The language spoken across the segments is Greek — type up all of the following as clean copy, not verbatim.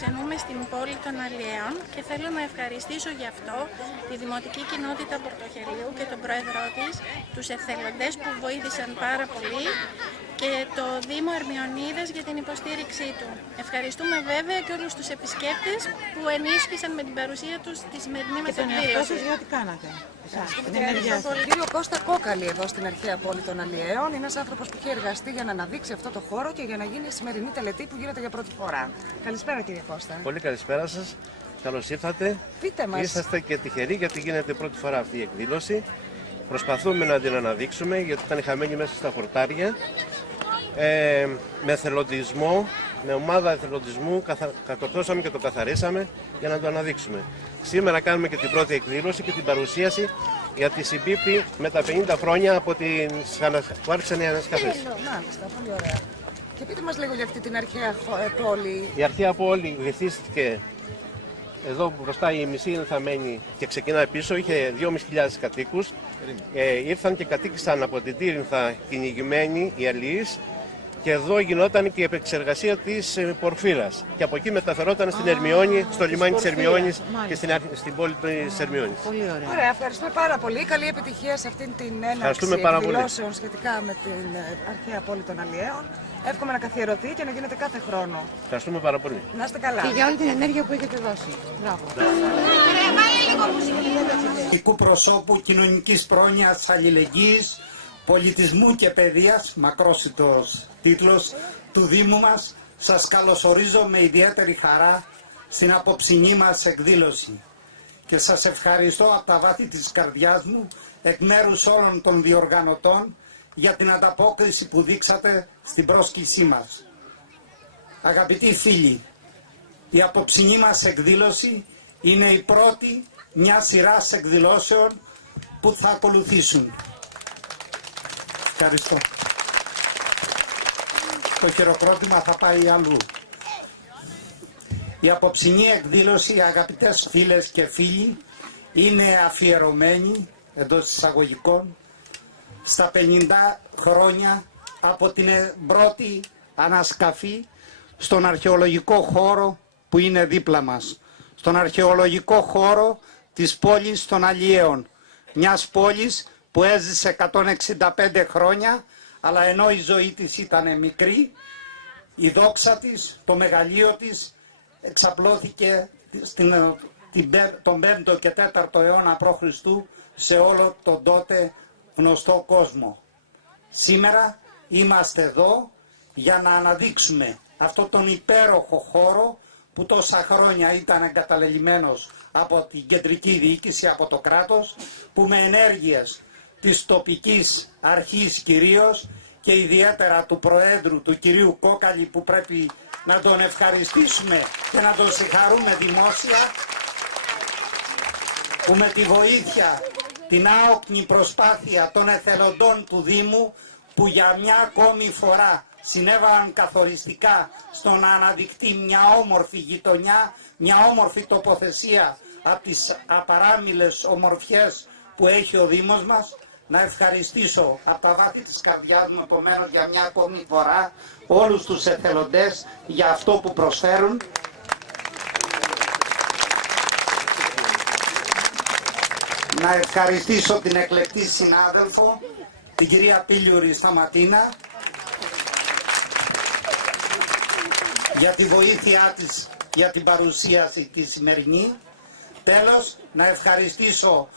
φιλοξενούμε στην πόλη των Αλιέων και θέλω να ευχαριστήσω γι' αυτό τη Δημοτική Κοινότητα Πορτοχελίου και τον πρόεδρό της, τους εθελοντές που βοήθησαν πάρα πολύ και το Δήμο Ερμιονίδας για την υποστήριξή του. Ευχαριστούμε βέβαια και όλους τους επισκέπτες που ενίσχυσαν με την παρουσία τους τη σημερινή μας εκδήλωση. Για ό,τι κάνατε. Κύριο Κώστα Κόκαλη εδώ στην Αρχαία Πόλη των Αλιέων. Είναι ένας άνθρωπος που έχει εργαστεί για να αναδείξει αυτό το χώρο και για να γίνει η σημερινή τελετή που γίνεται για πρώτη φορά. Καλησπέρα κύριε Κώστα. Πολύ καλησπέρα σας. Καλώς ήρθατε. Πείτε μας. Είσαστε και τυχεροί γιατί γίνεται πρώτη φορά αυτή η εκδήλωση. Προσπαθούμε να την αναδείξουμε γιατί ήταν χαμένη μέσα στα χορτάρια. Με εθελοντισμό, με ομάδα εθελοντισμού κατορθώσαμε και το καθαρίσαμε για να το αναδείξουμε. Σήμερα κάνουμε και την πρώτη εκδήλωση και την παρουσίαση για τη συμπίπτει με τα 50 χρόνια από που άρχισαν οι ανασκαφές. Μάλιστα, πολύ ωραία. Και πείτε μας λίγο για αυτή την αρχαία πόλη. Η αρχαία πόλη βυθίστηκε εδώ μπροστά, η μισή είναι θαμένη και ξεκινάει πίσω, είχε 2.500 κατοίκους. Ήρθαν και κατοίκησαν από την Τύρινθα κυνηγημένοι οι αλληλείς και εδώ γινόταν και η επεξεργασία της πορφύρας. Και από εκεί μεταφερόταν στην Ερμιόνη, στο λιμάνι της Ερμιόνης και στην πόλη της Ερμιόνης. Πολύ ωραία. Ωραία, ευχαριστούμε πάρα πολύ. Καλή επιτυχία σε αυτήν την έναρξη εκδηλώσεων σχετικά με την Αρχαία Πόλη των Αλιέων. Εύχομαι να καθιερωθεί και να γίνεται κάθε χρόνο. Ευχαριστούμε πάρα πολύ. Να είστε καλά. Και για όλη την ενέργεια που έχετε δώσει. Μπράβο. Προσώπου κοινωνικής πρόνοιας, αλληλεγγύης, πολιτισμού και παιδείας, μακρόσιτος τίτλος του Δήμου μας, σας καλωσορίζω με ιδιαίτερη χαρά στην απόψινή μας εκδήλωση και σας ευχαριστώ από τα βάθη της καρδιάς μου εκ μέρους όλων των διοργανωτών για την ανταπόκριση που δείξατε στην πρόσκλησή μας. Αγαπητοί φίλοι, η απόψινή μας εκδήλωση είναι η πρώτη μια σειράς εκδηλώσεων που θα ακολουθήσουν. Ευχαριστώ. Το χειροκρότημα θα πάει αλλού. Η απόψινή εκδήλωση, αγαπητές φίλες και φίλοι, είναι αφιερωμένη, εντός εισαγωγικών, στα 50 χρόνια από την πρώτη ανασκαφή στον αρχαιολογικό χώρο που είναι δίπλα μας. Στον αρχαιολογικό χώρο της πόλης των Αλιέων. Μιας πόλης που έζησε 165 χρόνια, αλλά ενώ η ζωή της ήταν μικρή, η δόξα της, το μεγαλείο της εξαπλώθηκε τον 5ο και 4ο αιώνα π.Χ. σε όλο τον τότε γνωστό κόσμο. Σήμερα είμαστε εδώ για να αναδείξουμε αυτό τον υπέροχο χώρο που τόσα χρόνια ήταν εγκαταλελειμμένος από την κεντρική διοίκηση, από το κράτος, που με ενέργειες της τοπικής αρχής κυρίως και ιδιαίτερα του Προέδρου, του κυρίου Κόκαλη, που πρέπει να τον ευχαριστήσουμε και να τον συγχαρούμε δημόσια, που με τη βοήθεια, την άοκνη προσπάθεια των εθελοντών του Δήμου, που για μια ακόμη φορά συνέβαλαν καθοριστικά στο να αναδειχτεί μια όμορφη γειτονιά, μια όμορφη τοποθεσία από τις απαράμιλες ομορφιές που έχει ο Δήμος μας. Να ευχαριστήσω από τα βάθη της καρδιάς μου επομένως για μια ακόμη φορά όλους τους εθελοντές για αυτό που προσφέρουν. Να ευχαριστήσω την εκλεκτή συνάδελφο, την κυρία Πίλιουρη Σταματίνα, για τη βοήθειά της για την παρουσίαση τη σημερινή. Τέλος, να ευχαριστήσω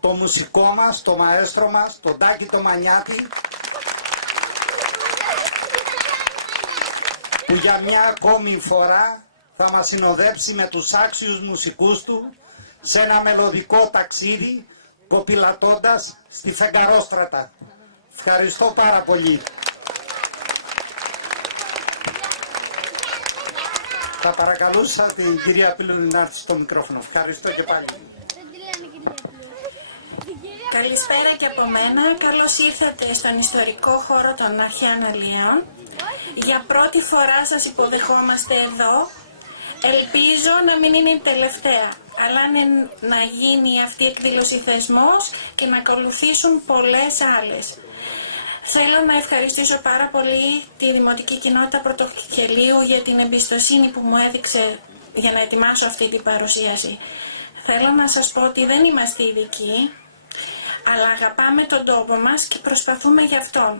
το μουσικό μας, το μαέστρο μας, τον Τάκη το Μανιάτη, που για μια ακόμη φορά θα μας συνοδέψει με τους άξιους μουσικούς του σε ένα μελωδικό ταξίδι, κοπηλατώντας στη Φεγγαρόστρατα. Ευχαριστώ πάρα πολύ. Θα παρακαλούσα την κυρία Πίλουρη να έρθει στο μικρόφωνο. Ευχαριστώ και πάλι. Καλησπέρα και από μένα. Καλώς ήρθατε στον ιστορικό χώρο των Αρχαίων Αλιέων. Για πρώτη φορά σας υποδεχόμαστε εδώ. Ελπίζω να μην είναι η τελευταία, αλλά να γίνει αυτή η εκδήλωση θεσμός και να ακολουθήσουν πολλές άλλες. Θέλω να ευχαριστήσω πάρα πολύ τη Δημοτική Κοινότητα Πόρτο Χελίου για την εμπιστοσύνη που μου έδειξε για να ετοιμάσω αυτή την παρουσίαση. Θέλω να σας πω ότι δεν είμαστε ειδικοί, αλλά αγαπάμε τον τόπο μας και προσπαθούμε γι' αυτό.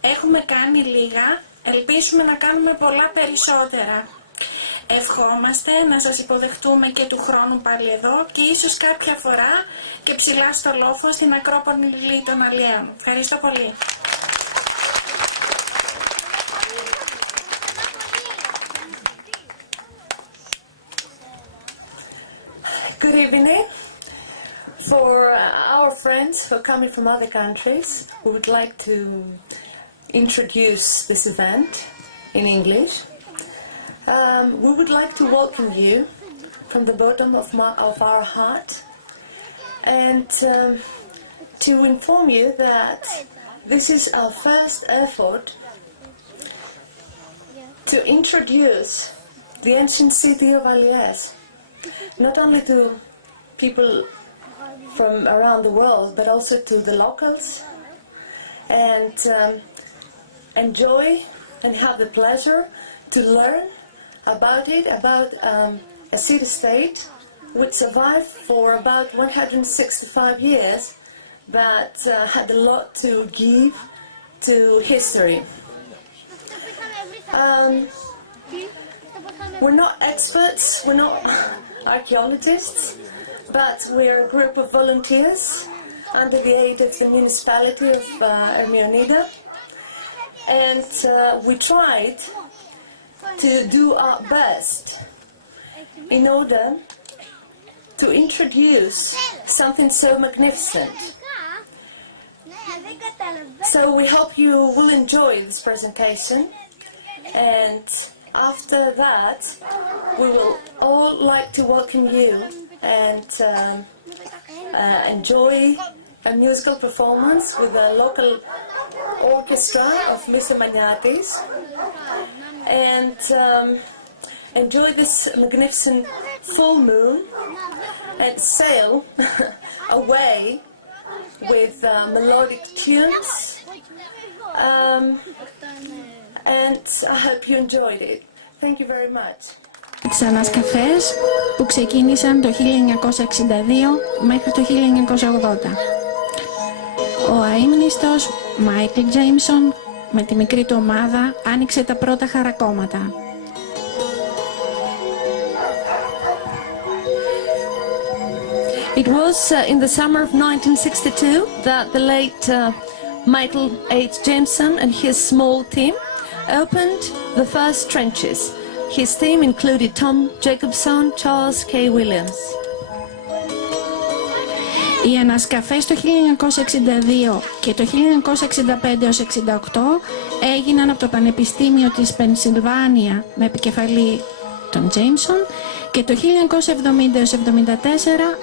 Έχουμε κάνει λίγα, ελπίζουμε να κάνουμε πολλά περισσότερα. Ευχόμαστε να σας υποδεχτούμε και του χρόνου πάλι εδώ και ίσως κάποια φορά και ψηλά στο λόφο στην Ακρόπολη των Αλιέων. Ευχαριστώ πολύ. Good evening. For our friends who are coming from other countries, we would like to introduce this event in English. We would like to welcome you from the bottom of our heart and to inform you that this is our first effort to introduce the ancient city of Alias, not only to people from around the world, but also to the locals, and enjoy and have the pleasure to learn about it, about a city-state which survived for about 165 years, but had a lot to give to history. We're not experts, we're not archaeologists, but we're a group of volunteers under the aid of the municipality of Ermionida, and we tried to do our best in order to introduce something so magnificent. So we hope you will enjoy this presentation, and after that we will all like to welcome you and enjoy a musical performance with the local orchestra of Mr. Maniatis, and enjoy this magnificent full moon and sail away with melodic tunes, and I hope you enjoyed it. Thank you very much. Τις ανασκαφές που ξεκίνησαν το 1962 μέχρι το 1980. Ο αείμνηστος Μάικλ Τζέιμσον με τη μικρή του ομάδα άνοιξε τα πρώτα χαρακώματα. It was in the summer of 1962 that the late Michael H. Jameson and his small team opened the first trenches. His team included Tom Jacobson, Charles K. Williams. Οι ανασκαφές το 1962 και το 1965-68 έγιναν από το Πανεπιστήμιο της Πενσιλβάνια με επικεφαλή τον Τζέιμσον και το 1970-74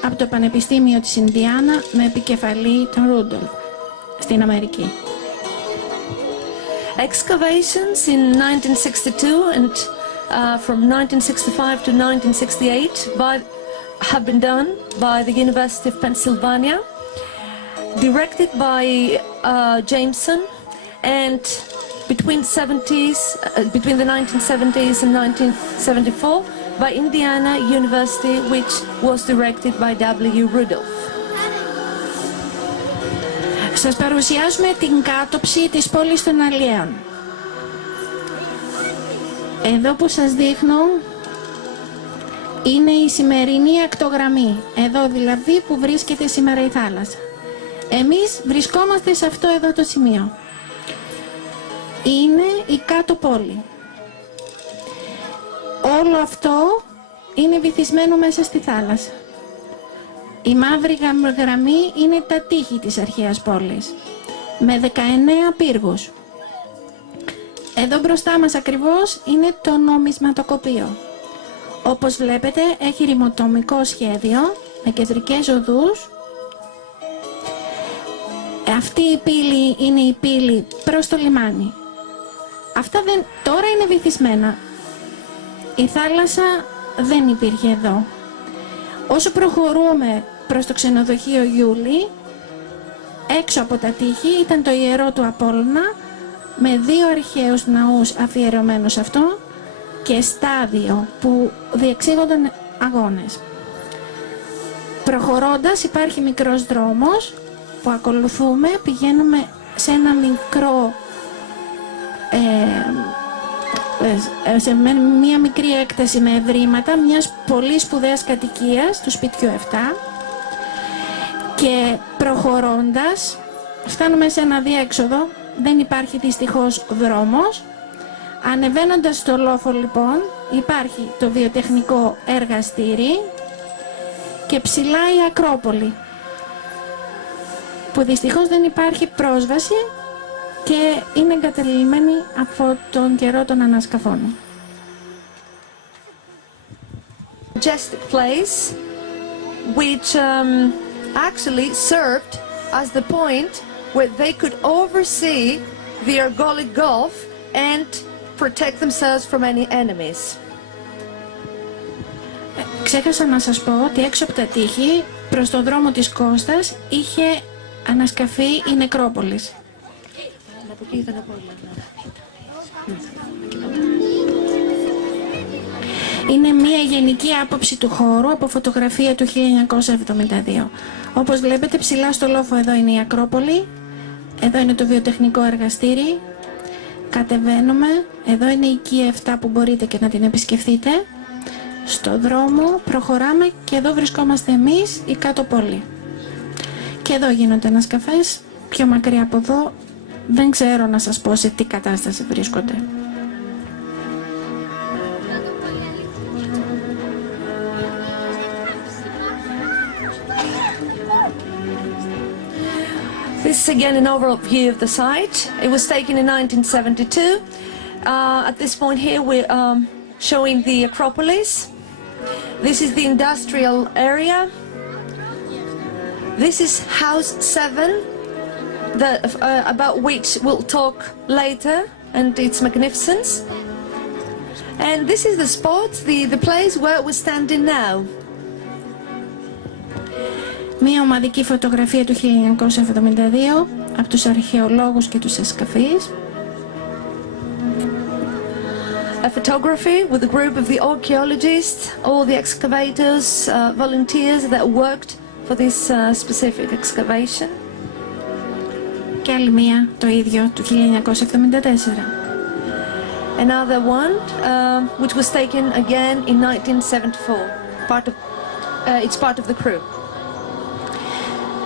από το Πανεπιστήμιο της Ινδιάνα με επικεφαλή τον Ρούντολφ στην Αμερική. Excavations in 1962 and from 1965 to 1968 have been done by the University of Pennsylvania, directed by Jameson, and between the 1970s and 1974 by Indiana University, which was directed by W. Rudolph. Σας παρουσιάζουμε την κάτοψη της πόλης των Αλιέων. Εδώ που σας δείχνω είναι η σημερινή ακτογραμμή, εδώ δηλαδή που βρίσκεται σήμερα η θάλασσα. Εμείς βρισκόμαστε σε αυτό εδώ το σημείο. Είναι η κάτω πόλη. Όλο αυτό είναι βυθισμένο μέσα στη θάλασσα. Η μαύρη γραμμή είναι τα τείχη της αρχαίας πόλης, με 19 πύργους. Εδώ μπροστά μας ακριβώς είναι το νομισματοκοπείο. Όπως βλέπετε έχει ρημοτομικό σχέδιο με κεντρικές οδούς. Αυτή η πύλη είναι η πύλη προς το λιμάνι. Αυτά τώρα είναι βυθισμένα. Η θάλασσα δεν υπήρχε εδώ. Όσο προχωρούμε προς το ξενοδοχείο Γιούλη, έξω από τα τείχη ήταν το ιερό του Απόλλωνα με 2 αρχαίους ναούς αφιερωμένους σε αυτό και στάδιο που διεξήγονταν αγώνες. Προχωρώντας υπάρχει μικρός δρόμος που ακολουθούμε, πηγαίνουμε σε ένα μικρό, σε μια μικρή έκταση με ευρήματα μιας πολύ σπουδαίας κατοικίας του σπιτιού 7 και προχωρώντας φτάνουμε σε ένα διέξοδο, δεν υπάρχει δυστυχώς δρόμος. Ανεβαίνοντας στο λόφο λοιπόν υπάρχει το βιοτεχνικό εργαστήρι και ψηλά η Ακρόπολη, που δυστυχώς δεν υπάρχει πρόσβαση και είναι εγκαταλειμμένη από τον καιρό των ανασκαφών. Majestic place which actually served as the point where they could oversee the Argolic Gulf and protect themselves from any enemies. Ξέχασα να σας πω ότι έξω από τα τείχη προς τον δρόμο της Κώστας είχε ανασκαφεί η νεκρόπολης. Είναι μια γενική άποψη του χώρου από φωτογραφία του 1972. Όπως βλέπετε ψηλά στο λόφο εδώ είναι η Ακρόπολη, εδώ είναι το βιοτεχνικό εργαστήρι, κατεβαίνουμε, εδώ είναι η Εκεί 7 που μπορείτε και να την επισκεφθείτε. Στο δρόμο προχωράμε και εδώ βρισκόμαστε εμείς, η κάτω πόλη. Και εδώ γίνονται ανασκαφές, πιο μακριά από εδώ δεν ξέρω να σας πω σε τι κατάσταση βρίσκονται. This is again an overall view of the site. It was taken in 1972. At this point here we're showing the Acropolis. This is the industrial area. This is House 7, about which we'll talk later, and its magnificence. And this is the spot, the place where we're standing now. Μία ομαδική φωτογραφία του 1972 από τους αρχαιολόγους και τους ασκαφείς. A photography with a group of the archaeologists, all the excavators, volunteers that worked for this specific excavation. Και άλλη μία, το ίδιο, του 1974. Another one, which was taken again in 1974. It's part of the crew.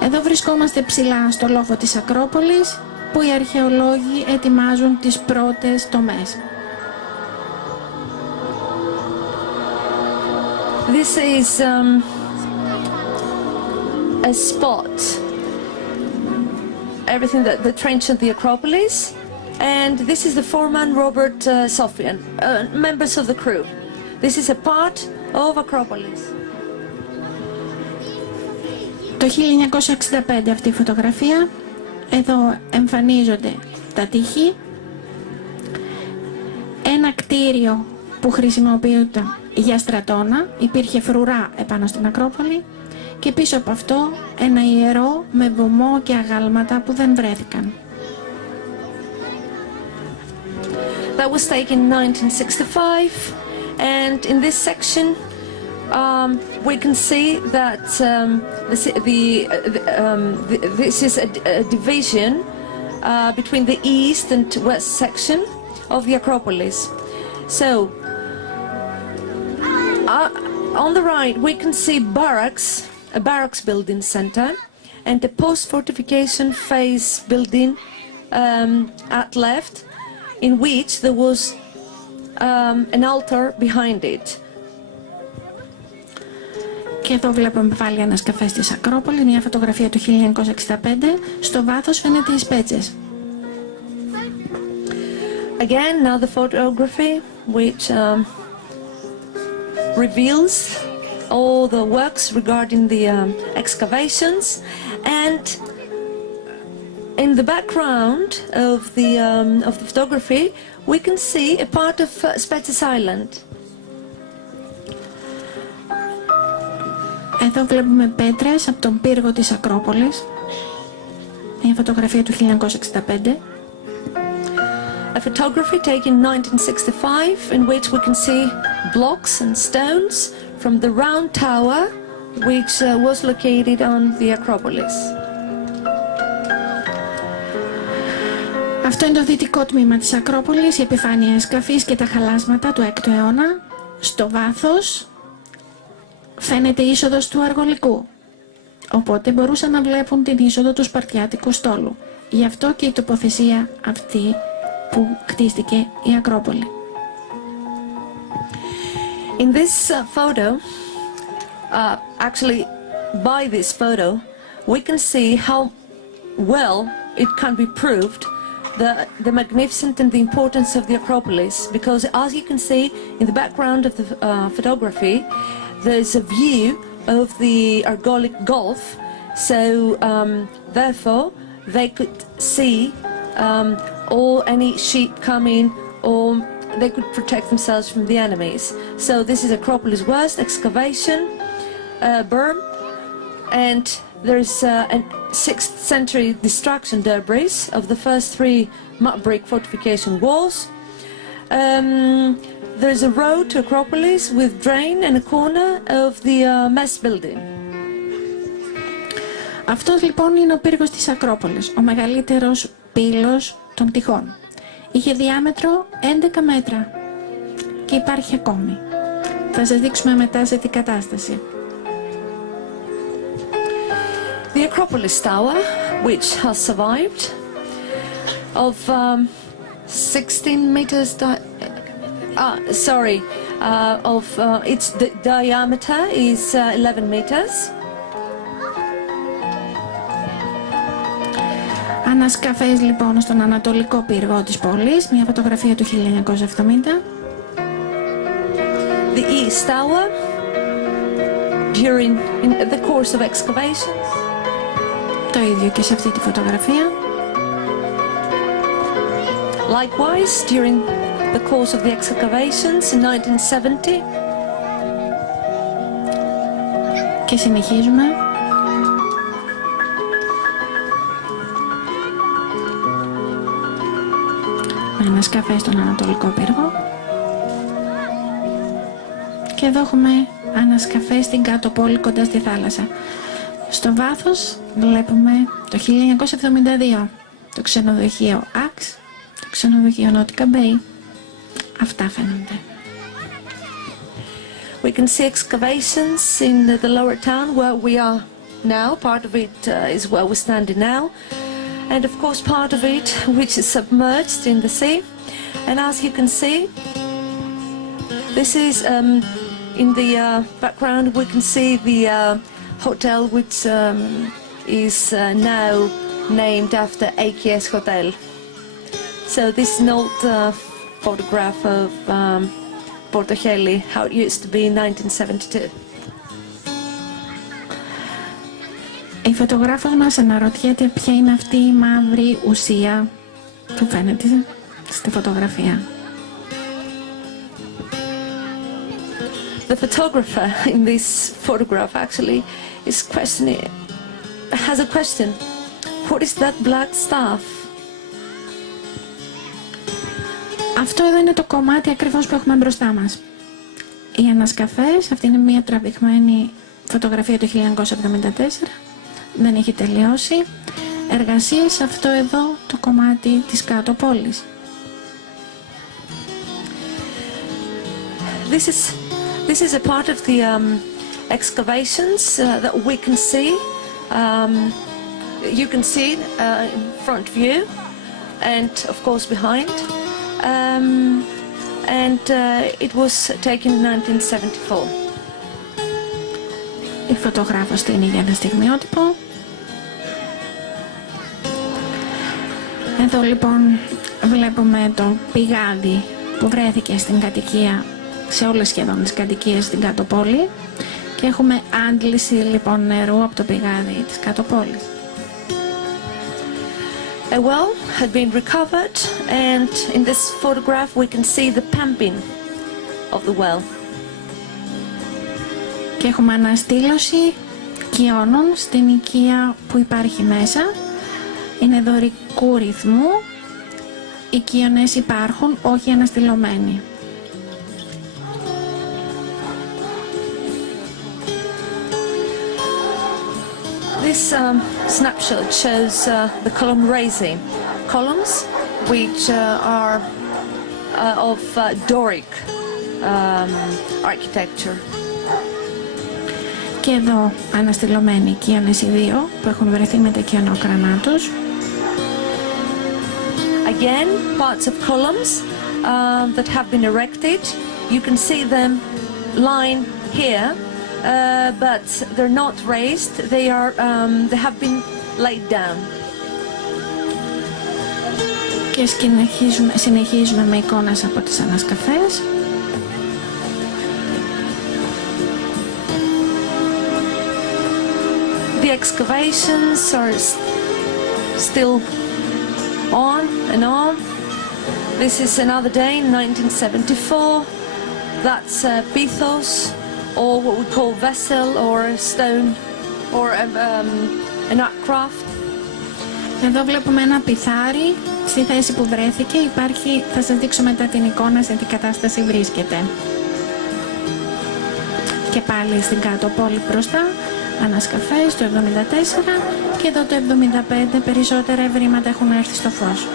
Εδώ βρισκόμαστε ψηλά στο λόφο της Ακρόπολης, που οι αρχαιολόγοι ετοιμάζουν τις πρώτες τομές. This is a spot, everything that the trench of the Acropolis, and this is the foreman Robert Sofian, members of the crew. This is a part of Acropolis. Το 1965 αυτή η φωτογραφία, εδώ εμφανίζονται τα τείχη, ένα κτίριο που χρησιμοποιούταν για στρατόνα, υπήρχε φρουρά επάνω στην Ακρόπολη και πίσω από αυτό ένα ιερό με βωμό και αγάλματα που δεν βρέθηκαν. That was taken in 1965, and in this section we can see that this is a division between the east and west section of the Acropolis. So on the right we can see a barracks building center, and a post-fortification phase building at left, in which there was an altar behind it. Και εδώ βλέπουμε πάλι ανασκαφές της Ακρόπολη, μια φωτογραφία του 1965. Στο βάθος φαίνεται οι σπέτσες. Again, another photography which reveals all the works regarding the excavations, and in the background of the photography we can see a part of Spetses Island. Εδώ βλέπουμε πέτρες από τον πύργο της Ακρόπολης, μια φωτογραφία του 1965. a photography taken in 1965 in which we can see blocks and stones from the round tower which was located on the Acropolis. Αυτό είναι το δυτικό τμήμα της Ακρόπολης, η επιφάνεια σκαφής και τα χαλάσματα του 6ου αιώνα. Στο βάθος φαίνεται η είσοδος του Αργολικού, οπότε μπορούσαν να βλέπουν την είσοδο του Σπαρτιάτικου στόλου. Γι' αυτό και η τοποθεσία αυτή που κτίστηκε η Ακρόπολη. In this photo, actually by this photo, we can see how well it can be proved the magnificence and the importance of the Acropolis, because as you can see in the background of the photography, there's a view of the Argolic Gulf, so therefore they could see any sheep coming, or they could protect themselves from the enemies. So this is Acropolis West excavation berm, and there's a 6th century destruction debris of the first 3 mud brick fortification walls. There's a road to Acropolis with drain and a corner of the mess building. Αυτός λοιπόν είναι ο πύργος της Ακρόπολης, ο μεγαλύτερος πύλος των τυχών. Είχε διάμετρο 11 μέτρα και υπάρχει ακόμη. Θα σας δείξουμε μετά σε τι κατάσταση. The Acropolis Tower, which has survived, of 16 meters, its diameter is 11 meters. Ανασκαφές λοιπόν στον ανατολικό πύργο της πόλης, μια φωτογραφία του 1970. The East Tower, during the course of excavations. Το ίδιο και σε αυτή τη φωτογραφία. Likewise, during the course of the excavations in 1970. Και συνεχίζουμε. Με ανασκαφές στον ανατολικό πύργο. Και εδώ έχουμε ανασκαφές στην κάτω πόλη κοντά στη θάλασσα. Στο βάθος βλέπουμε το 1972 το ξενοδοχείο Axe, το ξενοδοχείο Nautica Bay. Αυτά φαίνονται. We can see excavations in the lower town where we are now. Part of it is where we're standing now. And of course part of it which is submerged in the sea. And as you can see, this is in the background we can see the hotel which is now named after Εκεί Hotel. So this is an old photograph of Πόρτο Χέλι, how it used to be in 1972. Η φωτογράφος μας αναρωτιέται ποια είναι αυτή η μαύρη ουσία που φαίνεται στη φωτογραφία. The photographer in this photograph actually is has a question. What is that black stuff? Αυτό εδώ είναι το κομμάτι ακριβώς που έχουμε μπροστά μας. Οι ανασκαφές, αυτή είναι μια τραβηγμένη φωτογραφία του 1974, δεν έχει τελειώσει. Εργασίες σε αυτό εδώ το κομμάτι της κάτω πόλης. This is a part of the excavations that we can see. You can see in front view and of course behind. And it was taken in 1974. Η φωτογράφος στείνει για ένα στιγμιότυπο. Εδώ λοιπόν βλέπουμε το πηγάδι που βρέθηκε στην κατοικία, σε όλες σχεδόν τις κατοικίες στην κάτω πόλη, και έχουμε άντληση λοιπόν νερού από το πηγάδι της κάτω πόλης. A well had been recovered and in this photograph we can see the pumping of the well. Και έχουμε αναστήλωση κυώνων στην οικία που υπάρχει μέσα. Είναι δωρικού ρυθμού. εικόνες υπάρχουν, όχι αναστηλωμένοι. This snapshot shows the column raising columns, which are of Doric architecture. Και εδώ αναστηλωμένοι εικόνες οι δύο που έχουν βρεθεί με τα οικιονόκρανά τους. Again, parts of columns that have been erected. You can see them lying here, but they're not raised. They have been laid down. Και συνεχίζουμε με εικόνες από τις ανασκαφές. The excavations are still on and on. This is another day in 1974. That's pithos, or what we call vessel, or a stone, or an art craft. Εδώ βλέπουμε ένα πιθάρι στη θέση που βρέθηκε. Υπάρχει, θα σας δείξω μετά την εικόνα σε τι κατάσταση βρίσκεται. Και πάλι στην κάτω πόλη μπροστά, ανασκαφές το 1974 και εδώ το 1975 περισσότερα ευρήματα έχουν έρθει στο φως.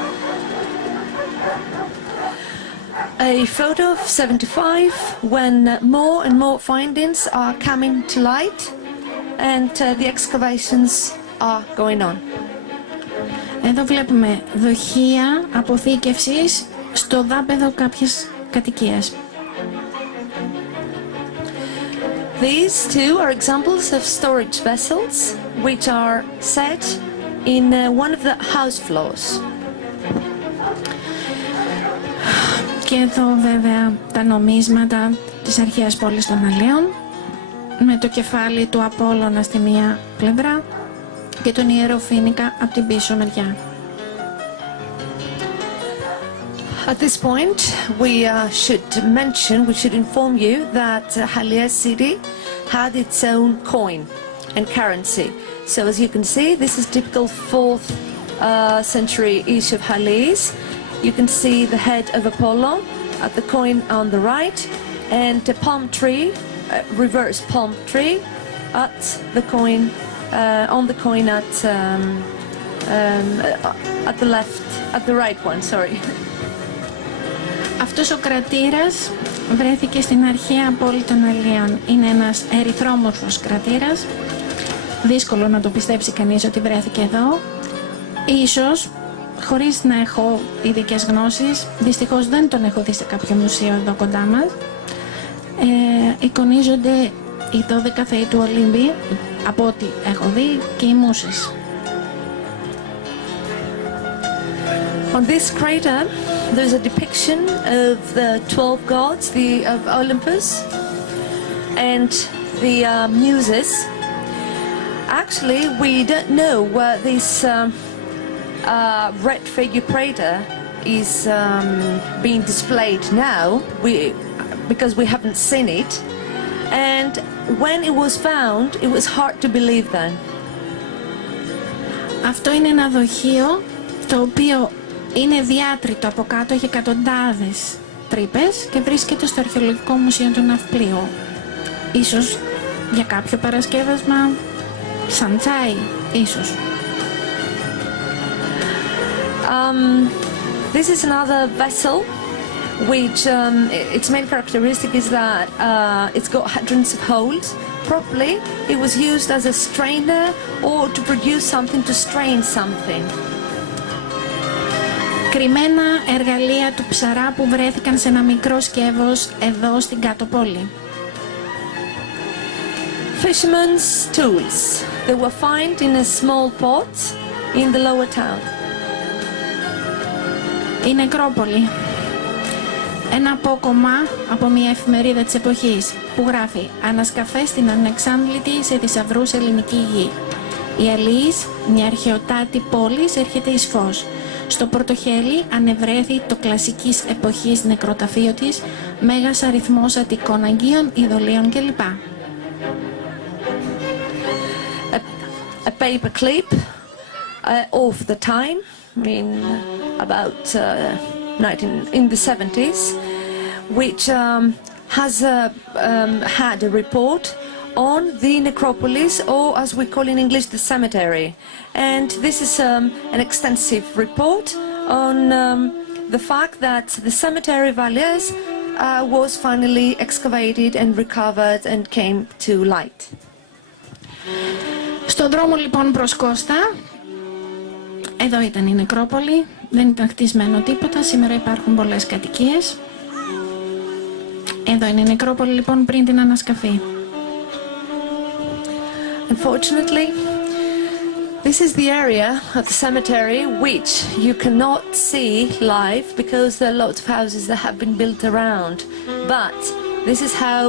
A photo of 75 when more and more findings are coming to light and the excavations are going on. Εδώ βλέπουμε δοχεία αποθήκευσης στο δάπεδο κάποιες κατοικίες. These two are examples of storage vessels which are set in one of the house floors. Και εδώ βέβαια τα νομίσματα της Αρχαίας Πόλης των Αλιέων με το κεφάλι του Απόλλωνα στη μία πλευρά και τον ιερό φοίνικα από την πίσω μεριά. At this point, we should inform you that Halia city had its own coin and currency. So as you can see, this is typical 4th century issue of Halis. You can see the head of Apollo at the coin on the right and a palm tree, reverse palm tree at the coin, on the coin at the left, at the right one, sorry. Αυτός ο κρατήρας βρέθηκε στην Αρχαία Πόλη των Αλιέων. Είναι ένας ερυθρόμορφος κρατήρας. Δύσκολο να το πιστέψει κανείς ότι βρέθηκε εδώ. Ίσως, χωρίς να έχω ειδικές γνώσεις, δυστυχώς δεν τον έχω δει σε κάποιο μουσείο εδώ κοντά μας. Εικονίζονται οι 12 θεοί του Ολύμπη, από ό,τι έχω δει, και οι μουσες. On this crater, there's a depiction of the 12 gods of Olympus and the muses. Actually, we don't know where this red figure crater is being displayed now, because we haven't seen it. And when it was found, it was hard to believe then. Αυτό είναι ένα δοχείο το οποίο είναι διάτριτο από κάτω, έχει εκατοντάδες τρύπες και βρίσκεται στο Αρχαιολογικό Μουσείο του Ναυπλίου. Ίσως για κάποιο παρασκεύασμα σαν τσάι, ίσως. This is another vessel which its main characteristic is that it's got hundreds of holes. Probably it was used as a strainer or to produce something, to strain something. Κρυμμένα εργαλεία του ψαρά που βρέθηκαν σε ένα μικρό σκεύος εδώ στην κάτω πόλη. Fishermen's tools. They were found in a small pot in the lower town. Η Νεκρόπολη. Ένα απόκομμα από μια εφημερίδα της εποχής που γράφει «Ανασκαφές στην ανεξάντλητη σε θησαυρούς ελληνική γη». Η Αλής, μια αρχαιοτάτη πόλη, έρχεται εις φως. Στο Πόρτο Χέλι ανεβρέθη το κλασικής εποχής νεκροταφείο της, μέγας αριθμός αττικών αγγείων, ειδωλίων κλπ. A paper clip of the time in the 70s, which has had a report on the necropolis, or as we call in English, the cemetery. And this is an extensive report on the fact that the cemetery of Alliés was finally excavated and recovered and came to light. Στον δρόμο λοιπόν προς Κώστα, εδώ ήταν η νεκρόπολη, δεν ήταν χτισμένο τίποτα, σήμερα υπάρχουν πολλές κατοικίες. Εδώ είναι η νεκρόπολη λοιπόν πριν την ανασκαφή. Unfortunately, this is the area of the cemetery which you cannot see live because there are lots of houses that have been built around. But this is how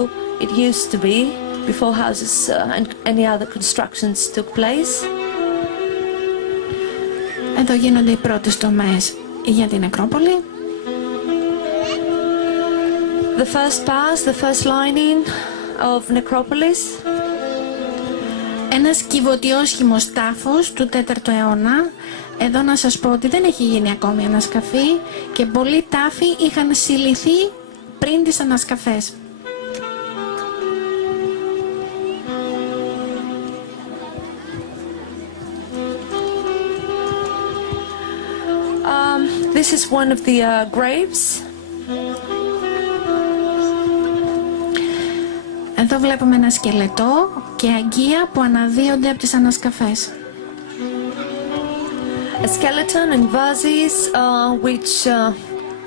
it used to be before houses and any other constructions took place. Εδώ γίνονται οι πρώτες τομές για την νεκρόπολη. The first pass, the first lining of necropolis. Ένας κυβωτιόσχημος τάφος του 4ου αιώνα. Εδώ να σας πω ότι δεν έχει γίνει ακόμη ανασκαφή και πολλοί τάφοι είχαν συλληθεί πριν τις ανασκαφές. This is one of the graves. Εδώ βλέπουμε ένα σκελετό και αγγεία που αναδύονται από τις ανασκαφές. A skeleton and vases which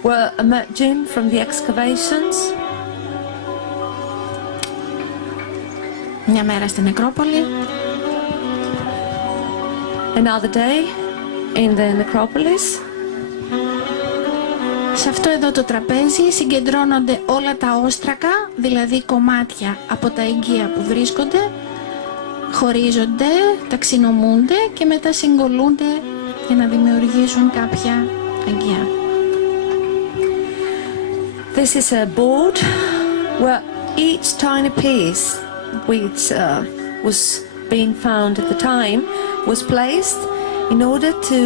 were emerging from the excavations. Μια μέρα στην νεκρόπολη. Another day in the necropolis. Σε αυτό εδώ το τραπέζι συγκεντρώνονται όλα τα όστρακα, δηλαδή κομμάτια από τα εγγεία που βρίσκονται, χωρίζονται, ταξινομούνται και μετά συγκολούνται για να δημιουργήσουν κάποια εγγεία. This is a board where each tiny piece which was being found at the time was placed in order to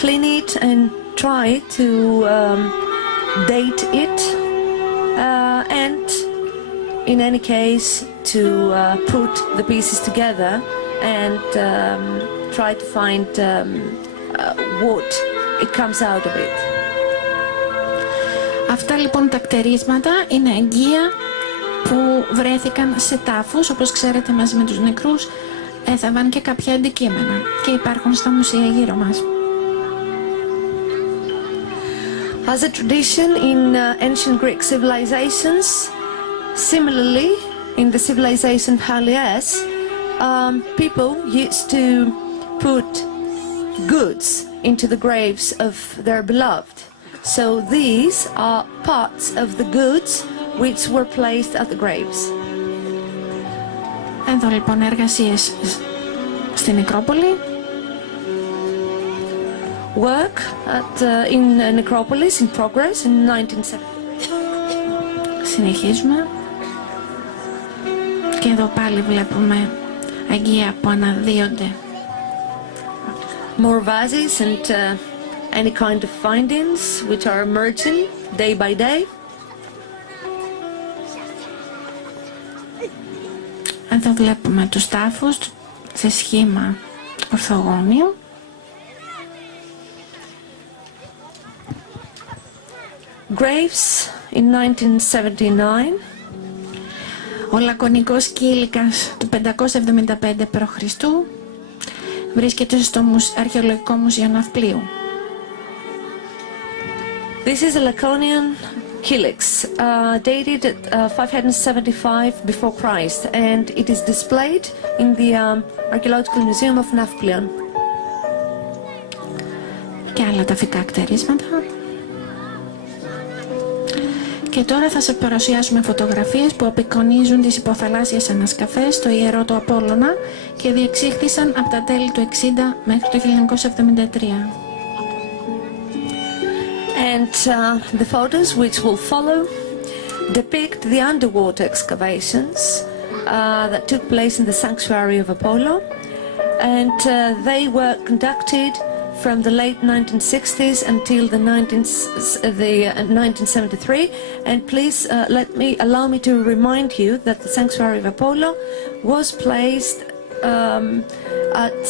clean it and try to date it and in any case to put the pieces together and try to find what it comes out of it. Αυτά λοιπόν τα κτερίσματα είναι εγγεία που βρέθηκαν σε τάφους, όπως ξέρετε μαζί με τους νεκρούς έθαβαν και κάποια αντικείμενα και υπάρχουν στα μουσεία γύρω μας. As a tradition in ancient Greek civilizations, similarly in the civilization of Alliés, people used to put goods into the graves of their beloved. So these are parts of the goods which were placed at the graves. Εδώ λοιπόν εργασίες στην νεκρόπολη. Work in necropolis in progress in 1970. Συνεχίζουμε. Και εδώ πάλι βλέπουμε αγγεία που αναδύονται. More vases and any kind of findings which are emerging day by day. Εδώ βλέπουμε τους τάφους σε σχήμα ορθογώνιο. Graves in 1979. Ο λακωνικός κήλικας του 575 π.Χ. βρίσκεται στο Αρχαιολογικό Μουσείο Ναυπλίου. This is a Laconian Kylix dated at 575 before Christ and it is displayed in the Archaeological Museum of Nafplion. Και άλλα ταφικά κτερίσματα. Και τώρα θα σας παρουσιάσουμε φωτογραφίες που απεικονίζουν τις υποθαλάσσιες ανασκαφές στο ιερό του Απόλλωνα και διεξήχθησαν από τα τέλη του 60 μέχρι το 1973. And the photos which will follow depict the underwater excavations that took place in the sanctuary of Apollo and they were conducted from the late 1960s until the 1973. And please allow me to remind you that the Sanctuary of Apollo was placed at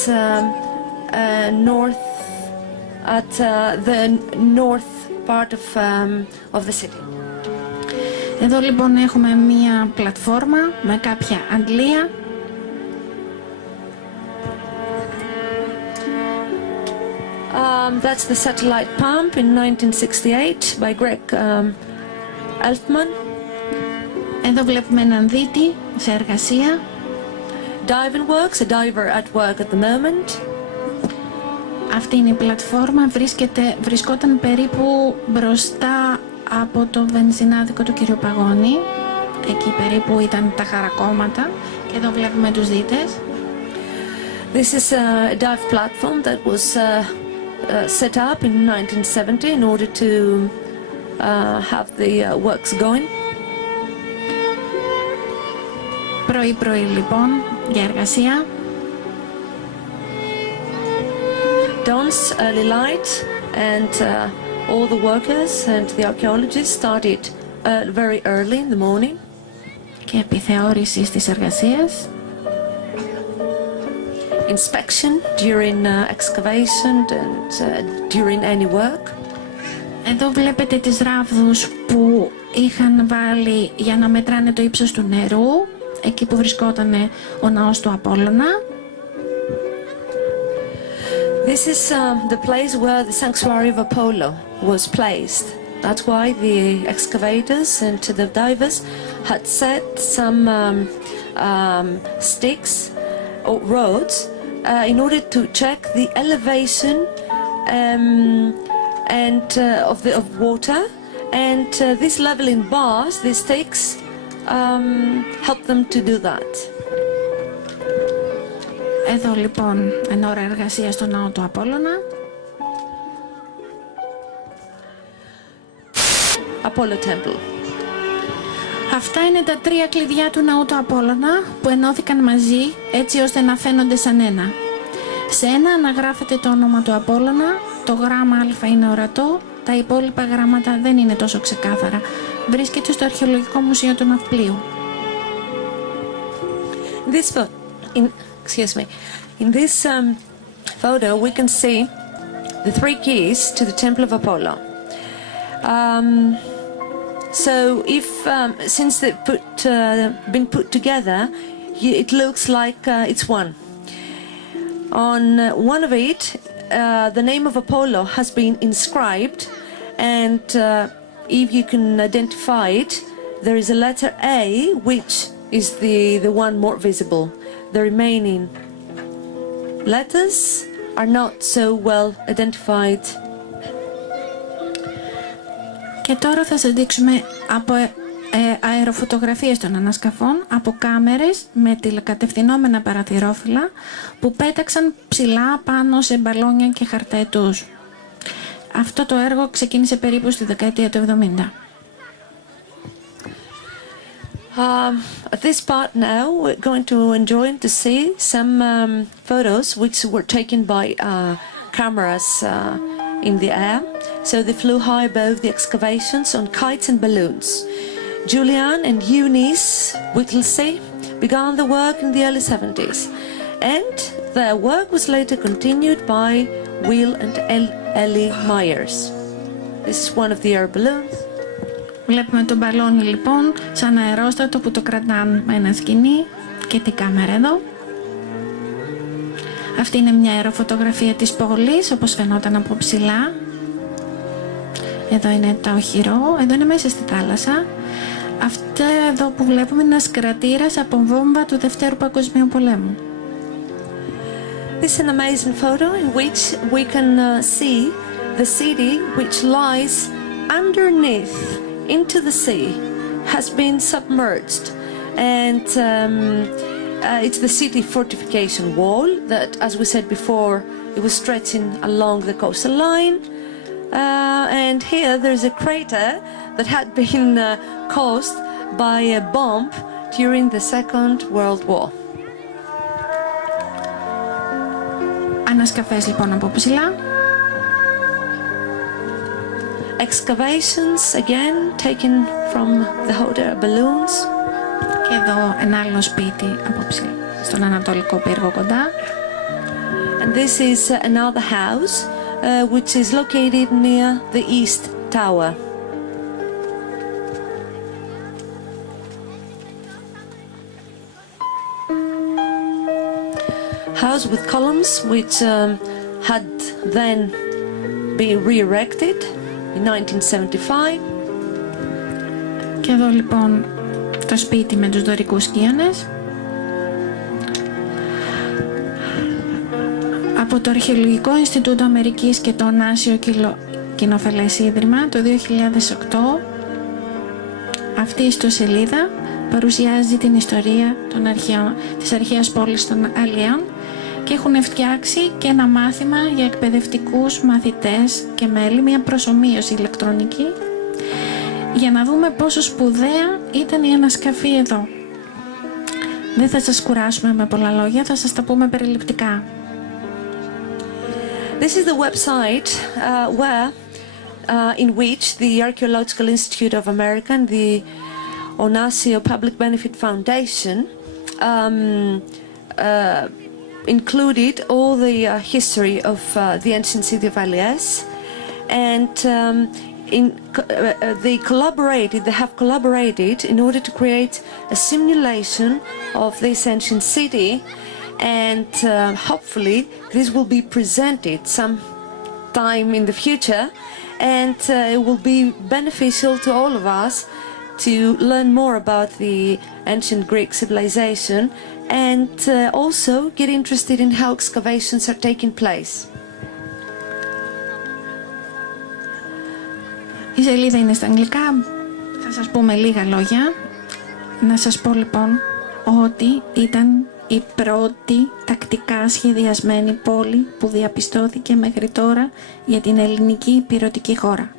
the north part of the city. Εδώ λοιπόν έχουμε μία πλατφόρμα με κάποια αντλία. That's the satellite pump in 1968 by Greg Elfman. Εδώ βλέπουμε έναν δίτη σε εργασία. Diving works, a diver at work at the moment. Αυτή είναι η πλατφόρμα, βρισκόταν περίπου μπροστά από το βενζινάδικο του κ. Παγώνη. Εκεί περίπου ήταν τα χαρακόμματα και εδώ βλέπουμε τους δίτες. This is a dive platform that was set up in 1970 in order to have the works going. Πρωί-πρωί λοιπόν για εργασία. Dawn's early light and all the workers and the archaeologists started very early in the morning. Και επιθεώρηση στις εργασίες. Inspection during excavation and during any work. Εδώ βλέπετε τις ράβδους που είχαν βάλει για να μετράνε το ύψος του νερού, εκεί που βρισκόταν ο ναός του Απόλλωνα. This is the place where the Sanctuary of Apollo was placed. That's why the excavators and the divers had set some sticks or rods in order to check the elevation of water, and this leveling bars, these sticks, help them to do that. Εδώ λοιπόν εν ώρα εργασία στο ναό του Απόλλωνα. Apollo Temple. Αυτά είναι τα τρία κλειδιά του ναού του Απόλλωνα που ενώθηκαν μαζί έτσι ώστε να φαίνονται σαν ένα. Σε ένα αναγράφεται το όνομα του Απόλλωνα, το γράμμα α είναι ορατό, τα υπόλοιπα γράμματα δεν είναι τόσο ξεκάθαρα. Βρίσκεται στο Αρχαιολογικό Μουσείο του Ναυπλίου. In this photo we can see the three keys to the Temple of Apollo. So since they've been put together, it looks like it's one. On one of it, the name of Apollo has been inscribed, and if you can identify it, there is a letter A, which is the one more visible. The remaining letters are not so well identified. Και τώρα θα σας δείξουμε από αεροφωτογραφίες των ανασκαφών, από κάμερες με τηλεκατευθυνόμενα παραθυρόφυλλα που πέταξαν ψηλά πάνω σε μπαλόνια και χαρταετούς. Αυτό το έργο ξεκίνησε περίπου στη δεκαετία του 70. At this part now, we're going to enjoy to see some photos which were taken by cameras in the air. So they flew high above the excavations on kites and balloons. Julian and Eunice Whittlesey began the work in the early 70s, and their work was later continued by Will and Ellie Myers. This is one of the air balloons. Βλέπουμε το μπαλόνι λοιπόν σαν αερόστατο που το κρατάνε με ένα σκηνή και την κάμερα εδώ. Αυτή είναι μια αεροφωτογραφία της πόλης όπως φαινόταν από ψηλά. Εδώ είναι το οχυρό, εδώ είναι μέσα στη θάλασσα. Αυτό εδώ που βλέπουμε είναι ένας κρατήρας από βόμβα του Δευτέρου Παγκοσμίου Πολέμου. This is an amazing photo in which we can see the city which lies underneath into the sea has been submerged, and it's the city fortification wall that, as we said before, it was stretching along the coastal line, and here there's a crater that had been caused by a bomb during the Second World War. Ανασκαφές λοιπόν από ψηλά. excavations again taken from the hot air balloons. Και εδώ ένα άλλο σπίτι απόψε στον Ανατολικό Πύργο κοντά. And this is another house which is located near the East Tower. House with columns which had then been re-erected in 1975. Και εδώ λοιπόν το σπίτι με τους δωρικούς σκίονες. Από το Αρχαιολογικό Ινστιτούτο Αμερικής και το Ωνάσιο Κοινοφελές Ίδρυμα το 2008 αυτή η ιστοσελίδα παρουσιάζει την ιστορία της αρχαίας πόλης των Αλιέων και έχουν φτιάξει και ένα μάθημα για εκπαιδευτικούς μαθητές και μέλη, μια προσομοίωση ηλεκτρονική, για να δούμε πόσο σπουδαία ήταν η ανασκαφή εδώ. Δεν θα σας κουράσουμε με πολλά λόγια, θα σας τα πούμε περιληπτικά. This is the website in which the Archaeological Institute of America and the Onasio Public Benefit Foundation included all the history of the ancient city of Alias, and they have collaborated in order to create a simulation of this ancient city, and hopefully this will be presented sometime in the future, and it will be beneficial to all of us to learn more about the ancient Greek civilization and also get interested in how excavations are taking place. Η σελίδα είναι στα αγγλικά, θα σας πούμε λίγα λόγια. Να σας πω λοιπόν ότι ήταν η πρώτη τακτικά σχεδιασμένη πόλη που διαπιστώθηκε μέχρι τώρα για την ελληνική ηπειρωτική χώρα.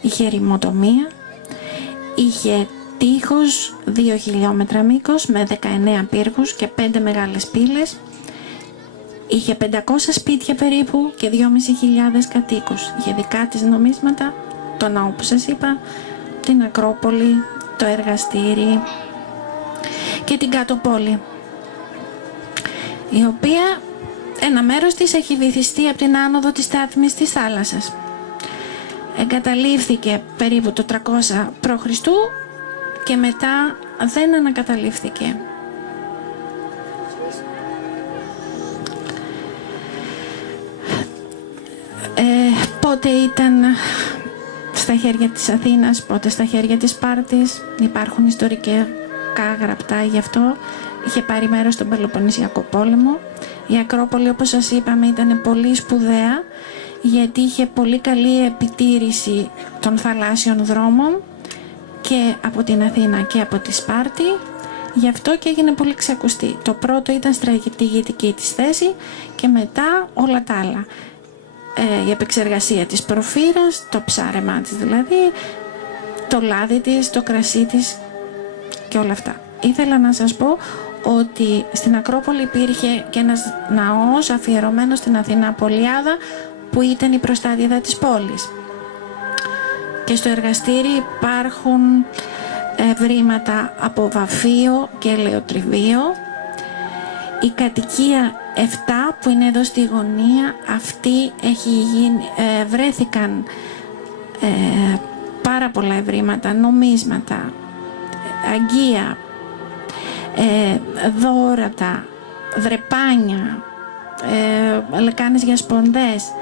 Είχε ερημοτομία, είχε τείχος 2 χιλιόμετρα μήκος με 19 πύργους και 5 μεγάλες πύλες. Είχε 500 σπίτια περίπου και 2.500 κατοίκους. Είχε δικά της νομίσματα, το ναό που σας είπα, την Ακρόπολη, το εργαστήρι και την κάτω πόλη, η οποία ένα μέρος της έχει βυθιστεί από την άνοδο της στάθμης της θάλασσας. Εγκαταλείφθηκε περίπου το 300 π.Χ. και μετά δεν ανακαταλείφθηκε. Πότε ήταν στα χέρια της Αθήνας, πότε στα χέρια της Σπάρτης, υπάρχουν ιστορικά γραπτά γι' αυτό. Είχε πάρει μέρος στον Πελοποννησιακό πόλεμο. Η Ακρόπολη, όπως σας είπαμε, ήταν πολύ σπουδαία γιατί είχε πολύ καλή επιτήρηση των θαλάσσιων δρόμων και από την Αθήνα και από τη Σπάρτη. Γι' αυτό και έγινε πολύ ξακουστή. Το πρώτο ήταν στρατηγική της θέση και μετά όλα τα άλλα. Η επεξεργασία της προφύρας, το ψάρεμά της δηλαδή, το λάδι της, το κρασί της και όλα αυτά. Ήθελα να σας πω ότι στην Ακρόπολη υπήρχε και ένας ναός αφιερωμένος στην Αθηνά Πολιάδα που ήταν η προστάτηδα της πόλης. Και στο εργαστήρι υπάρχουν ευρήματα από βαφείο και ελαιοτριβείο. Η κατοικία 7 που είναι εδώ στη γωνία, αυτή έχει γίνει, βρέθηκαν πάρα πολλά ευρήματα, νομίσματα, αγκία, δώρατα, δρεπάνια, λεκάνες για σπονδές,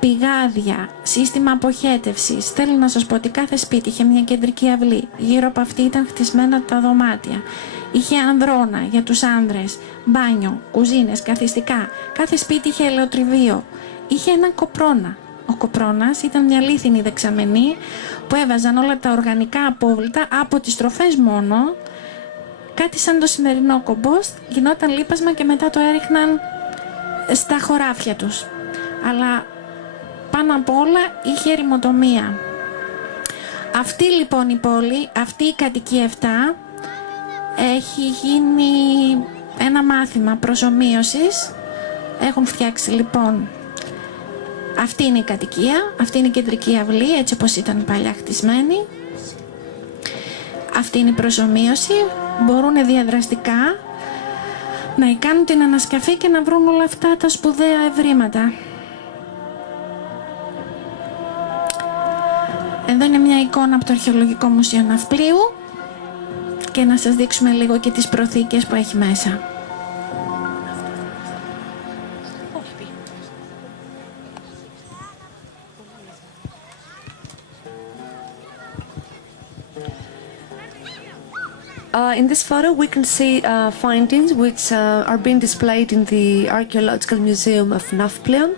πηγάδια, σύστημα αποχέτευσης. Θέλω να σας πω ότι κάθε σπίτι είχε μια κεντρική αυλή. Γύρω από αυτή ήταν χτισμένα τα δωμάτια. Είχε ανδρώνα για τους άνδρες, μπάνιο, κουζίνες, καθιστικά. Κάθε σπίτι είχε ελαιοτριβείο. Είχε έναν κοπρώνα. Ο κοπρώνας ήταν μια λίθινη δεξαμενή που έβαζαν όλα τα οργανικά απόβλητα από τις τροφές μόνο. Κάτι σαν το σημερινό κομπόστ, γινόταν λίπασμα και μετά το έριχναν στα χωράφια τους. Αλλά πάνω απ' όλα είχε ερημοτομία. Αυτή λοιπόν η πόλη, αυτή η κατοικία 7, έχει γίνει ένα μάθημα προσομοίωσης. Έχουν φτιάξει λοιπόν Αυτή είναι η κατοικία, αυτή είναι η κεντρική αυλή, έτσι όπως ήταν παλιά χτισμένη. Αυτή είναι η προσομοίωση. Μπορούν διαδραστικά να κάνουν την ανασκαφή και να βρουν όλα αυτά τα σπουδαία ευρήματα. Εδώ είναι μια εικόνα από το Αρχαιολογικό Μουσείο Ναυπλίου και να σας δείξουμε λίγο και τις προθήκες που έχει μέσα. In this photo we can see findings which are being displayed in the Archaeological Museum of Nafplion.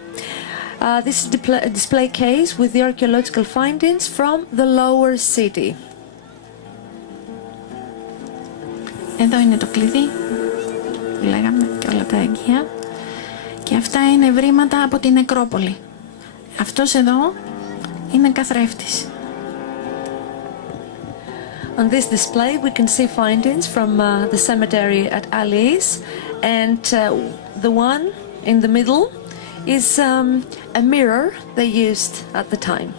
This is a display case with the archaeological findings from the lower city. Εδώ είναι το κλειδί που λέγαμε και όλα τα εγγύα. Και αυτά είναι ευρήματα από την νεκρόπολη. Αυτός εδώ είναι καθρέφτης. On this display we can see findings from the cemetery at Ali's, and the one in the middle is a mirror they used at the time.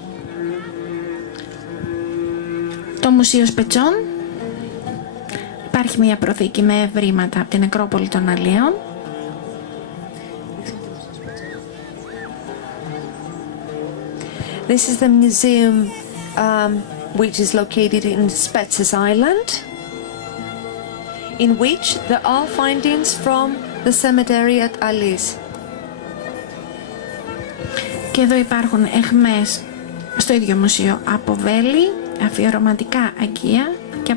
Το Μουσείο Σπετσών. Υπάρχει μια προθήκη με ευρήματα από την νεκρόπολη των Αλιέων. This is the museum which is located in Spetses Island, in which there are findings from the cemetery at Ali's. Και εδώ υπάρχουν αιχμές στο ίδιο μουσείο από βέλη, αφιερωματικά αγγεία και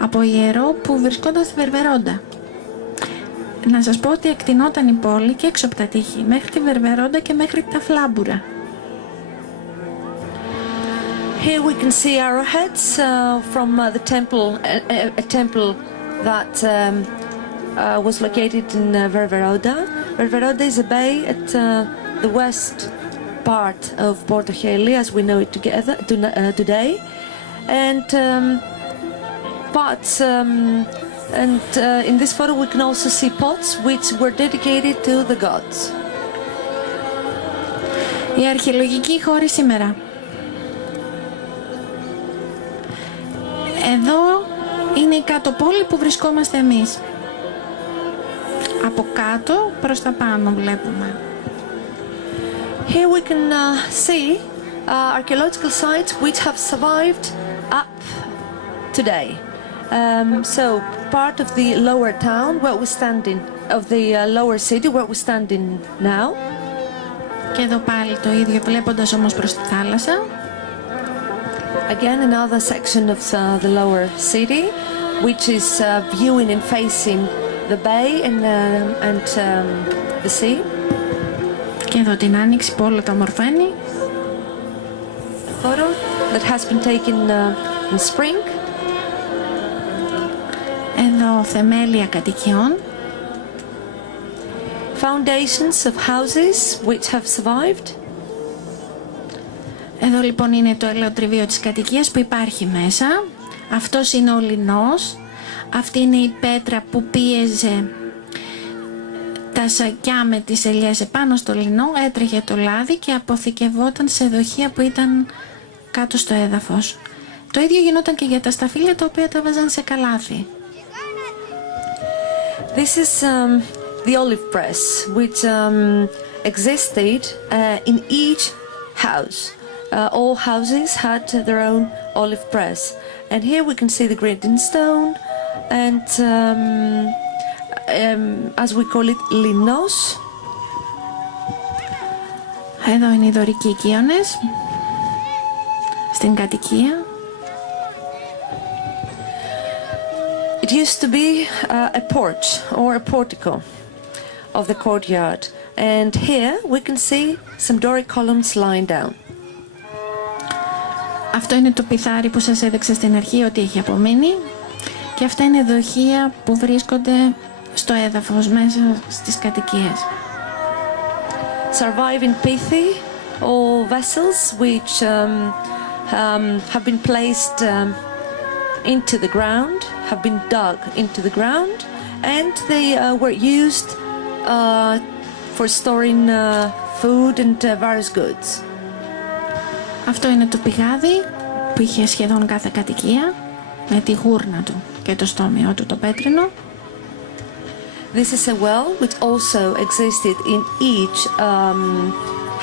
από ιερό που βρισκόταν στη Βερβερόντα. Να σας πω ότι εκτινόταν η πόλη και έξω από τα τείχη, μέχρι τη Βερβερόντα και μέχρι τα Φλάμπουρα. Here we can see arrowheads from the temple, a temple that was located in Ververoda. Ververoda is a bay at the west part of Pórtο Χέλι, as we know it today, and pots. In this photo we can also see pots which were dedicated to the gods. Η αρχαιολογική χώρη σήμερα. Εδώ είναι η κάτω πόλη που βρισκόμαστε εμείς. Από κάτω προς τα πάνω βλέπουμε. Here we can see archaeological sites which have survived up today. So part of the lower town where we're standing, of the lower city where we're standing now. Και εδώ πάλι το ίδιο, βλέποντας όμως προς τη θάλασσα. Again, another section of the lower city, which is viewing and facing the bay and the sea. Και εδώ την άνοιξη που όλα τα ομορφαίνει. A photo that has been taken in spring. Εδώ θεμέλια κατοικιών. Foundations of houses which have survived. Εδώ λοιπόν είναι το ελαιοτριβείο της κατοικίας που υπάρχει μέσα. Αυτός είναι ο λινός. Αυτή είναι η πέτρα που πίεζε τα σακιά με τις ελιές επάνω στο λινό. Έτρεχε το λάδι και αποθηκευόταν σε δοχεία που ήταν κάτω στο έδαφος. Το ίδιο γινόταν και για τα σταφύλια τα οποία τα βάζαν σε καλάθι. This is the olive press which existed in each house. All houses had their own olive press, and here we can see the grinding stone and as we call it linos. Εδώ είναι οι δωρικοί οικείονες στην κατοικία. It used to be a porch or a portico of the courtyard, and here we can see some Doric columns lying down. Αυτό είναι το πιθάρι που σας έδειξα στην αρχή ότι έχει απομείνει, και αυτά είναι δοχεία που βρίσκονται στο έδαφος μέσα στις κατοικίες. Surviving pithi or vessels which have been placed into the ground, have been dug into the ground, and they were used for storing food and various goods. Αυτό είναι το πηγάδι που είχε σχεδόν κάθε κατοικία, με τη γούρνα του και το στόμιο του το πέτρινο. This is a well which also existed in each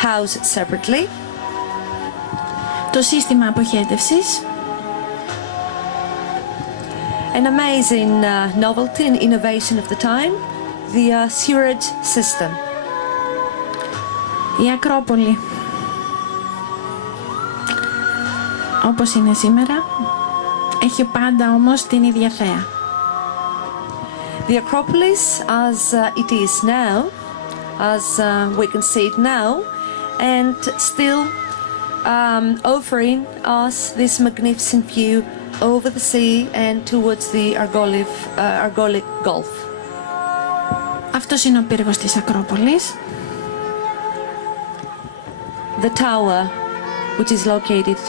house separately. Το σύστημα αποχέτευσης. An amazing novelty and innovation of the time, the sewerage system. Η Ακρόπολη, όπως είναι σήμερα, έχει πάντα όμως την ίδια θέα. The Acropolis, as it is now, as we can see it now, and still offering us this magnificent view over the sea and towards the Argolic Gulf. Αυτός είναι ο πύργος της Ακρόπολης. The tower, which is located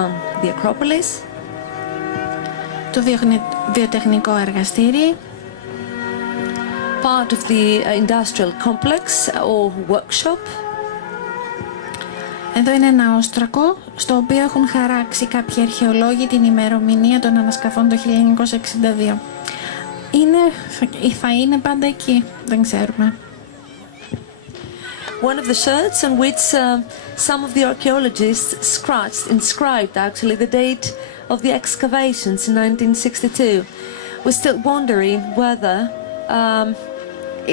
on the Acropolis. Το βιοτεχνικό εργαστήρι. Part of the industrial complex or workshop. Εδώ είναι ένα όστρακο στο οποίο έχουν χαράξει κάποιοι αρχαιολόγοι την ημερομηνία των ανασκαφών το 1962. Θα είναι πάντα εκεί, δεν ξέρουμε. One of the shirts on which some of the archaeologists inscribed actually the date of the excavations in 1962. We're still wondering whether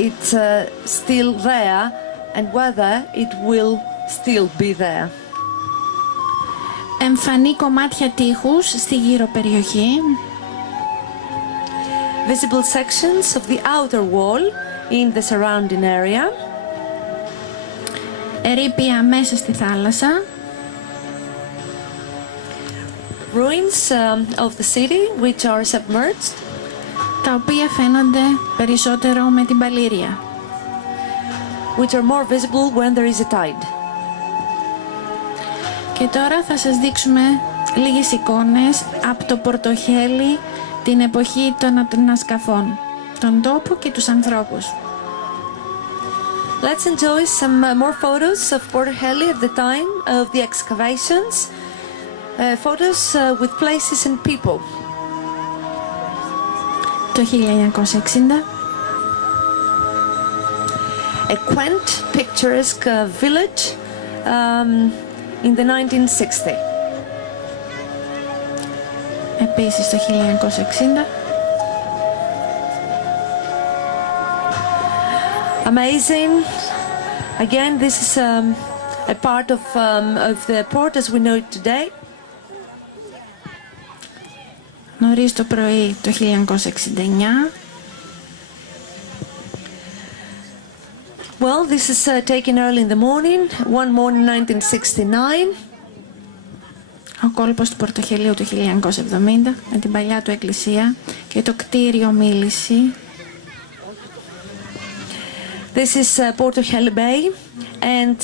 it's still there and whether it will still be there. Εμφανή κομμάτια τείχους στη γύρω περιοχή. Visible sections of the outer wall in the surrounding area. Ερείπια μέσα στη θάλασσα. Ruins of the city which are submerged. Τα οποία φαίνονται περισσότερο με την παλήρια. Which are more visible when there is a tide. Και τώρα θα σας δείξουμε λίγες εικόνες από το Πόρτο Χέλι, την εποχή των ανασκαφών, τον τόπο και τους ανθρώπους. Let's enjoy some more photos of Pórto Hélι at the time of the excavations. Photos with places and people. Το 1960. A quaint, picturesque village in the 1960. Επίσης το 1960. Amazing. Again, this is a part of the port as we know it today. Νωρίς το πρωί το 1969. Well, this is taken early in the morning, one morning 1969. Ο κόλπος του Πορτοχελίου του 1970 με την παλιά του εκκλησία και το κτίριο μίληση. This is Pórto Hélι Bay, and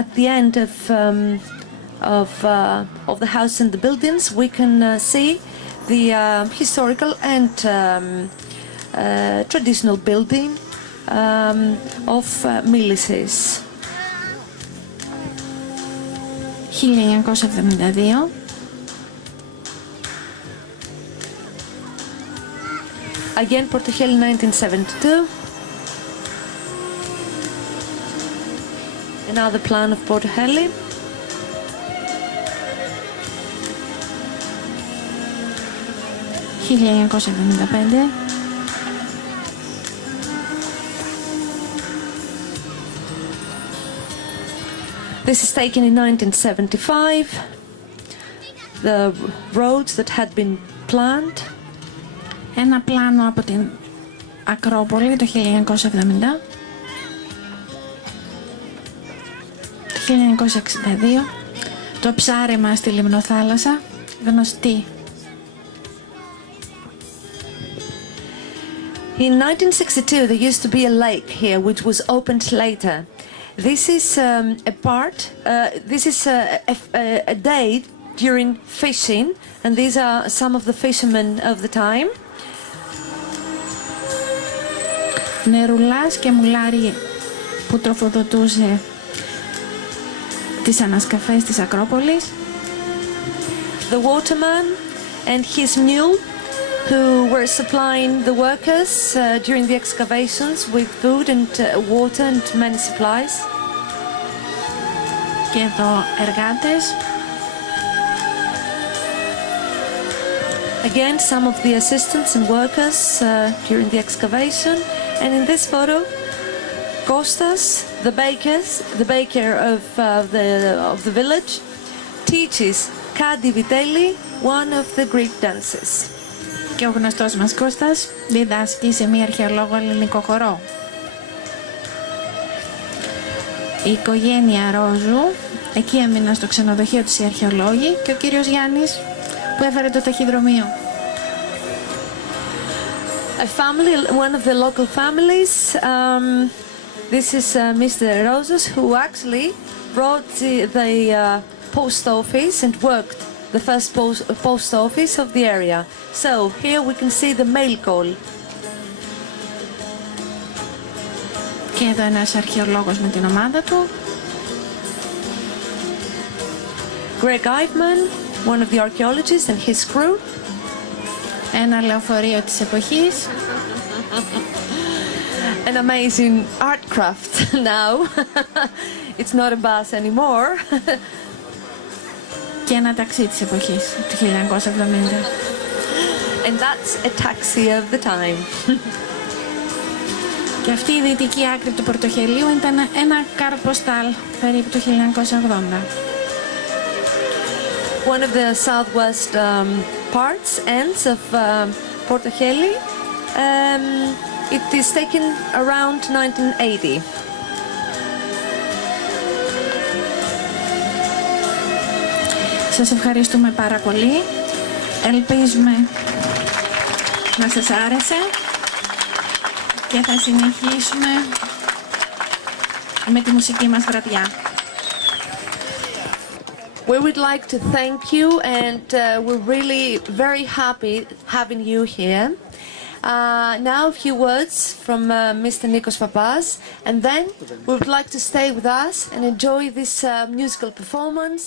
at the end of the house and the buildings, we can see the historical and traditional building of milices. 1972. Again, Pórto Hélι 1972. Another plan of Pórto Hélι. This is taken in 1975. The roads that had been planned. Ένα πλάνο από την Ακρόπολη το 1970. Το 1962. Το ψάρεμα στη Λιμνοθάλασσα, γνωστή. In 1962 there used to be a lake here which was opened later. This is a day during fishing, and these are some of the fishermen of the time. Νερουλάς και μουλάρι που τροφοδοτούσε τις ανασκαφές της Ακρόπολης. The waterman and his mule who were supplying the workers during the excavations with food and water and many supplies. Και εδώ εργάτες. Again, some of the assistants and workers during the excavation. And in this photo, Kostas, the baker of the village, teaches Kadi Vitelli, one of the Greek dances. Και ο γνωστός μας Κώστας διδάσκει σε μία αρχαιολόγο ελληνικό χορό. Η οικογένεια Ρόζου, εκεί έμειναν στο ξενοδοχείο τους οι αρχαιολόγοι και ο κύριος Γιάννης που έφερε το ταχυδρομείο. A family, one of the local families, this is Mr. Roses, who actually brought the post office and worked the first post office of the area. So here we can see the mail call. Και εδώ ένας αρχαιολόγος με την ομάδα του. Greg Eidman, one of the archaeologists and his crew. Ένα λεωφορείο της εποχής. An amazing art craft now. It's not a bus anymore. Και ένα ταξί της εποχής του 1970. And that's a taxi of the time. Και αυτή η δυτική άκρη του Πορτοχελίου ήταν ένα καρποστάλ περίπου του 1980. One of the southwest parts, ends of Pórtο Hélι. It is taken around 1980. Σας ευχαριστούμε πάρα πολύ. Ελπίζουμε να σας άρεσε και θα συνεχίσουμε με τη μουσική μας βραδιά. We would like to thank you and we're really very happy having you here. Now a few words from Mr. Nikos Papas, and then we would like to stay with us and enjoy this musical performance.